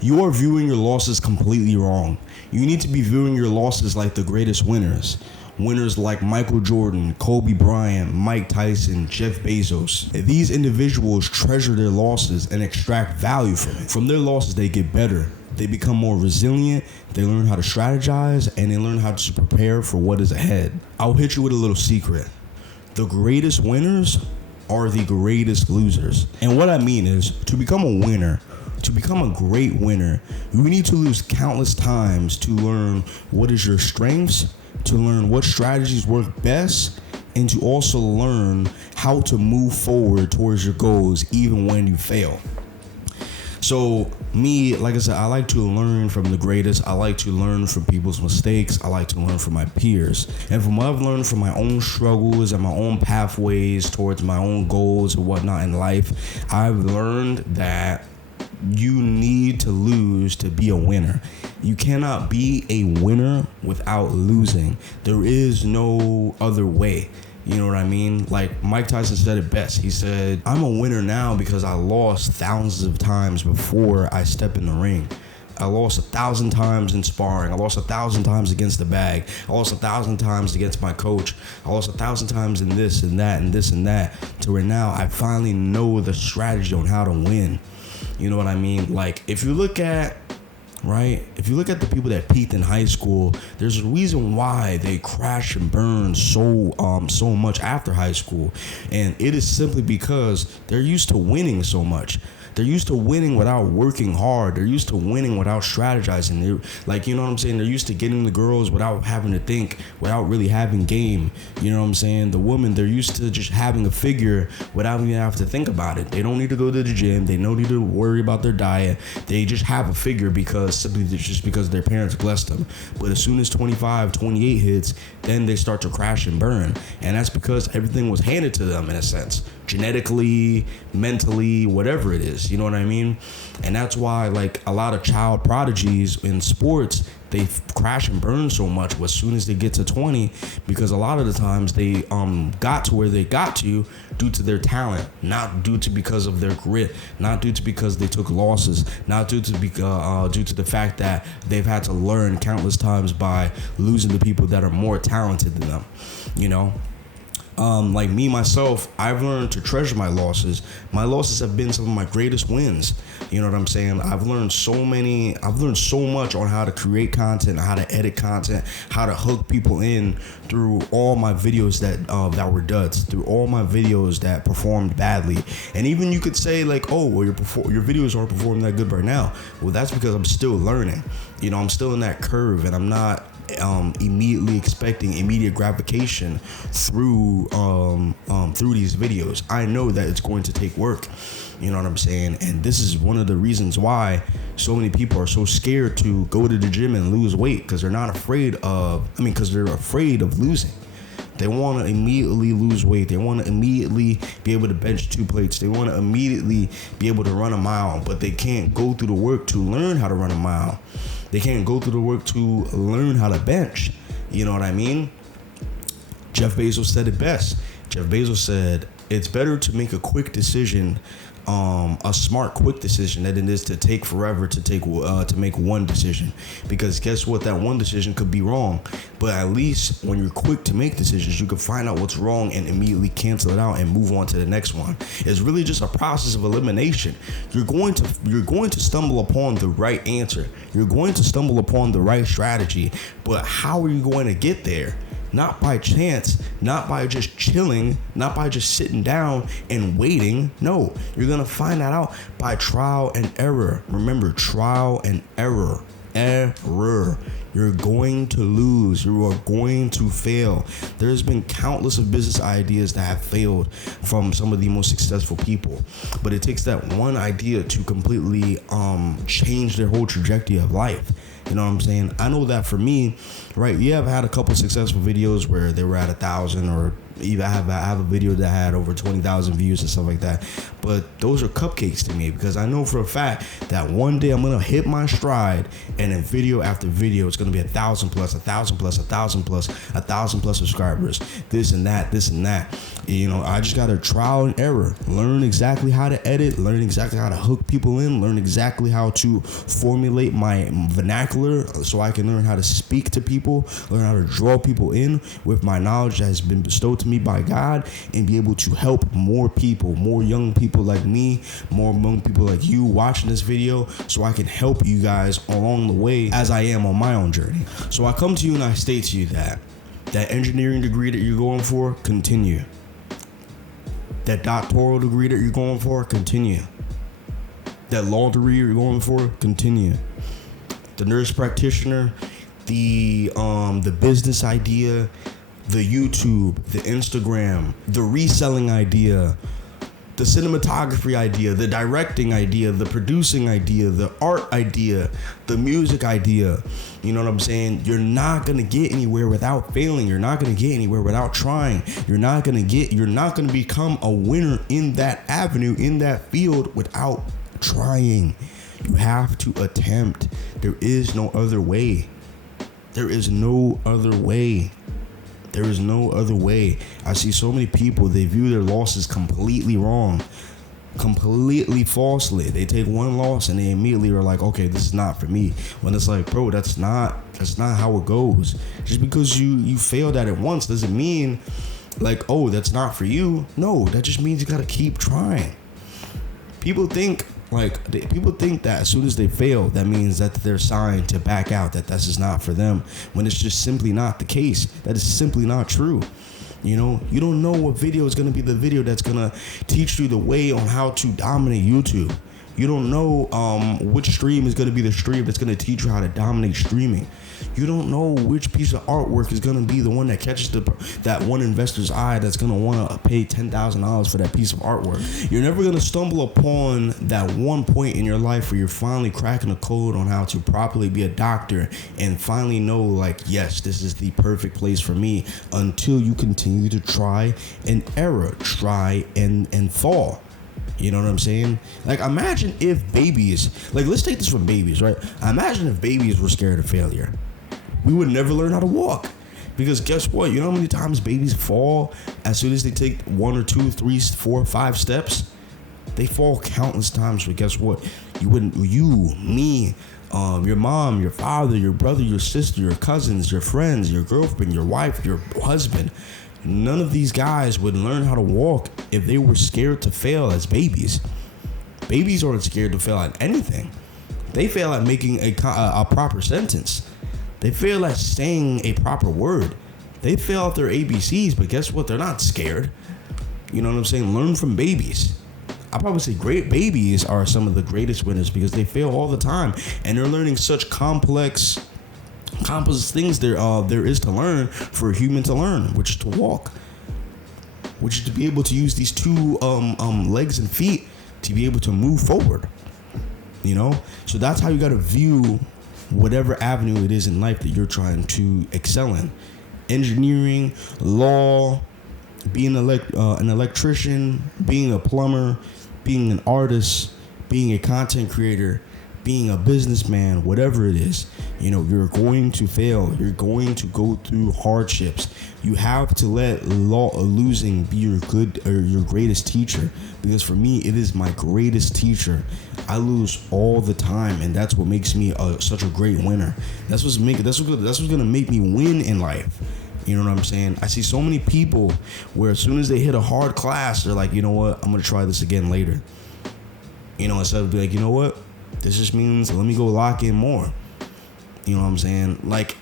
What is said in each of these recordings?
You are viewing your losses completely wrong. You need to be viewing your losses like the greatest winners. Winners like Michael Jordan, Kobe Bryant, Mike Tyson, Jeff Bezos. These individuals treasure their losses and extract value from it. From their losses, they get better. They become more resilient, they learn how to strategize, and they learn how to prepare for what is ahead. I'll hit you with a little secret. The greatest winners are the greatest losers. And what I mean is, to become a winner, to become a great winner, you need to lose countless times to learn what is your strengths, to learn what strategies work best, and to also learn how to move forward towards your goals even when you fail. So me, like I said, I like to learn from the greatest. I like to learn from people's mistakes. I like to learn from my peers. And from what I've learned from my own struggles and my own pathways towards my own goals and whatnot in life, I've learned that you need to lose to be a winner. You cannot be a winner without losing. There is no other way. You know what I mean? Like Mike Tyson said it best. He said, I'm a winner now because I lost thousands of times before I step in the ring. I lost 1,000 times in sparring. I lost 1,000 times against the bag. I lost 1,000 times against my coach. I lost 1,000 times in this and that and this and that. To where now I finally know the strategy on how to win. You know what I mean? Like if you look at the people that peaked in high school, there's a reason why they crash and burn so much after high school. And it is simply because they're used to winning so much. They're used to winning without working hard. They're used to winning without strategizing. They're like, you know what I'm saying? They're used to getting the girls without having to think, without really having game. You know what I'm saying? The women, they're used to just having a figure without even having to think about it. They don't need to go to the gym. They don't need to worry about their diet. They just have a figure because their parents blessed them. But as soon as 25, 28 hits, then they start to crash and burn. And that's because everything was handed to them in a sense. Genetically, mentally, whatever it is, you know what I mean? And that's why like a lot of child prodigies in sports, they crash and burn so much as soon as they get to 20, because a lot of the times they got to where they got to due to their talent, not due to because of their grit, not due to because they took losses, not due to the fact that they've had to learn countless times by losing to people that are more talented than them, you know? Like me, myself, I've learned to treasure my losses. My losses have been some of my greatest wins. You know what I'm saying? I've learned so much on how to create content, how to edit content, how to hook people in through all my videos that were duds, through all my videos that performed badly. And even you could say like, oh, well, your videos aren't performing that good right now. Well, that's because I'm still learning. You know, I'm still in that curve, and I'm not immediately expecting immediate gratification through these videos. I know that it's going to take work. You know what I'm saying? And this is one of the reasons why so many people are so scared to go to the gym and lose weight, because they're afraid of losing. They want to immediately lose weight. They want to immediately be able to bench 2 plates. They want to immediately be able to run a mile, but they can't go through the work to learn how to run a mile. They can't go through the work to learn how to bench. You know what I mean? Jeff Bezos said it best. Jeff Bezos said, it's better to make a quick decision, a smart, quick decision, than it is to take forever to make one decision. Because guess what? That one decision could be wrong. But at least when you're quick to make decisions, you can find out what's wrong and immediately cancel it out and move on to the next one. It's really just a process of elimination. You're going to stumble upon the right answer. You're going to stumble upon the right strategy. But how are you going to get there? Not by chance, not by just chilling, not by just sitting down and waiting. No, you're going to find that out by trial and error. Remember, trial and error. You're going to lose. You are going to fail. There's been countless of business ideas that have failed from some of the most successful people. But it takes that one idea to completely change their whole trajectory of life. You know what I'm saying? I know that for me, right? Yeah, I've had a couple successful videos where they were at 1,000, or even I have a video that had over 20,000 views and stuff like that. But those are cupcakes to me, because I know for a fact that one day I'm gonna hit my stride, and in video after video, it's gonna be 1,000 plus, 1,000 plus, 1,000 plus, 1,000 plus subscribers. This and that, this and that. You know, I just gotta trial and error, learn exactly how to edit, learn exactly how to hook people in, learn exactly how to formulate my vernacular so I can learn how to speak to people, learn how to draw people in with my knowledge that has been bestowed to me by God, and be able to help more people, more young people like me, more young people like you watching this video, so I can help you guys along the way as I am on my own journey. So I come to you and I state to you that engineering degree that you're going for, continue. That doctoral degree that you're going for, continue. That law degree you're going for, continue. The nurse practitioner, the business idea, the YouTube, the Instagram, the reselling idea, the cinematography idea, the directing idea, the producing idea, the art idea, the music idea. You know what I'm saying? You're not gonna get anywhere without failing. You're not gonna get anywhere without trying. You're not gonna become a winner in that avenue, in that field, without trying. You have to attempt. There is no other way. There is no other way. There is no other way. I see so many people, they view their losses completely wrong, completely falsely. They take one loss and they immediately are like, okay, this is not for me. When it's like, bro, that's not how it goes. Just because you failed at it once doesn't mean like, oh, that's not for you. No, that just means you gotta keep trying. People think that as soon as they fail, that means that they're signed to back out, that this is not for them, when it's just simply not the case. That is simply not true. You know, you don't know what video is going to be the video that's going to teach you the way on how to dominate YouTube. You don't know which stream is going to be the stream that's going to teach you how to dominate streaming. You don't know which piece of artwork is going to be the one that catches that one investor's eye that's going to want to pay $10,000 for that piece of artwork. You're never going to stumble upon that one point in your life where you're finally cracking the code on how to properly be a doctor and finally know, like, yes, this is the perfect place for me, until you continue to try and error, try and fall. You know what I'm saying? Like, imagine if babies, like, let's take this from babies, right? Imagine if babies were scared of failure. We would never learn how to walk. Because guess what? You know how many times babies fall as soon as they take 1 or 2, 3, 4, 5 steps? They fall countless times, but guess what? You, me, your mom, your father, your brother, your sister, your cousins, your friends, your girlfriend, your wife, your husband, none of these guys would learn how to walk if they were scared to fail as babies. Babies aren't scared to fail at anything. They fail at making a proper sentence. They fail at saying a proper word. They fail at their ABCs, but guess what? They're not scared. You know what I'm saying? Learn from babies. I probably say great babies are some of the greatest winners because they fail all the time, and they're learning such complex things there is to learn for a human to learn, which is to walk, which is to be able to use these two legs and feet to be able to move forward. You know, so that's how you got to view whatever avenue it is in life that you're trying to excel in. Engineering, law, being an electrician, being a plumber, being an artist, being a content creator, being a businessman, whatever it is, you know, you're going to fail. You're going to go through hardships. You have to let losing be your greatest teacher. Because for me, it is my greatest teacher. I lose all the time, and that's what makes me such a great winner. That's what's gonna make me win in life. You know what I'm saying? I see so many people where as soon as they hit a hard class, they're like, you know what? I'm gonna try this again later. You know, instead of be like, you know what? This just means let me go lock in more. You know what I'm saying? Like,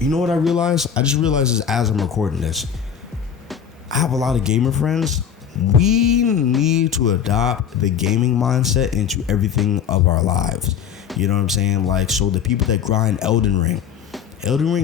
you know what I realized? I just realized this as I'm recording this. I have a lot of gamer friends. We need to adopt the gaming mindset into everything of our lives. You know what I'm saying? Like, so the people that grind Elden Ring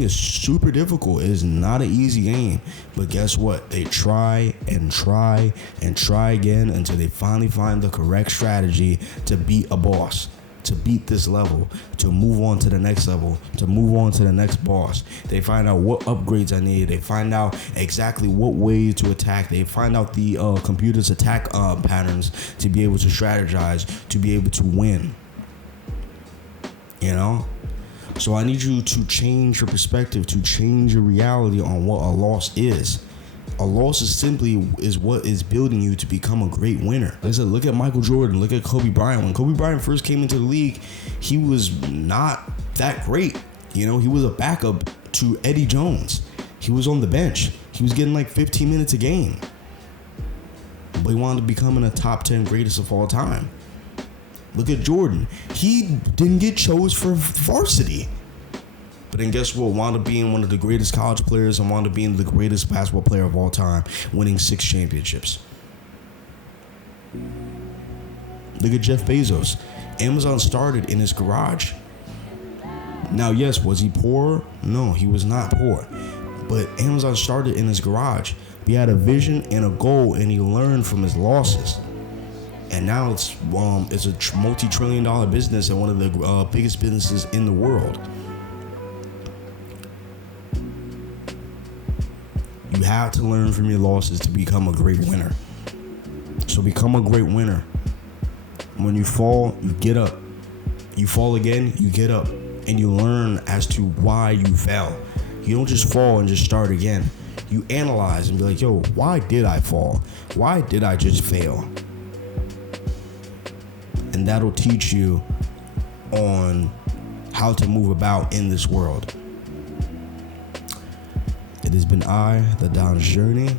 is super difficult. It is not an easy game. But guess what? They try and try and try again until they finally find the correct strategy to beat a boss, to beat this level, to move on to the next level, to move on to the next boss. They find out what upgrades I need. They find out exactly what ways to attack. They find out the computer's attack patterns to be able to strategize, to be able to win. You know? So I need you to change your perspective, to change your reality on what a loss is. A loss is what is building you to become a great winner. Like I said, look at Michael Jordan, look at Kobe Bryant. When Kobe Bryant first came into the league, he was not that great. You know, he was a backup to Eddie Jones. He was on the bench. He was getting like 15 minutes a game. But he wound up becoming a top 10 greatest of all time. Look at Jordan. He didn't get chose for varsity. But then guess what? Wound up being one of the greatest college players and wound up being the greatest basketball player of all time, winning 6 championships. Look at Jeff Bezos. Amazon started in his garage. Now, yes, was he poor? No, he was not poor. But Amazon started in his garage. He had a vision and a goal, and he learned from his losses. And now it's a multi-trillion-dollar business and one of the biggest businesses in the world. You have to learn from your losses to become a great winner. So become a great winner. When you fall, you get up. You fall again, you get up. And you learn as to why you fell. You don't just fall and just start again. You analyze and be like, yo, why did I fall? Why did I just fail? And that'll teach you on how to move about in this world. It has been the Don's Journey.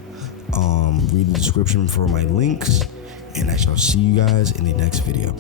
Read the description for my links, and I shall see you guys in the next video.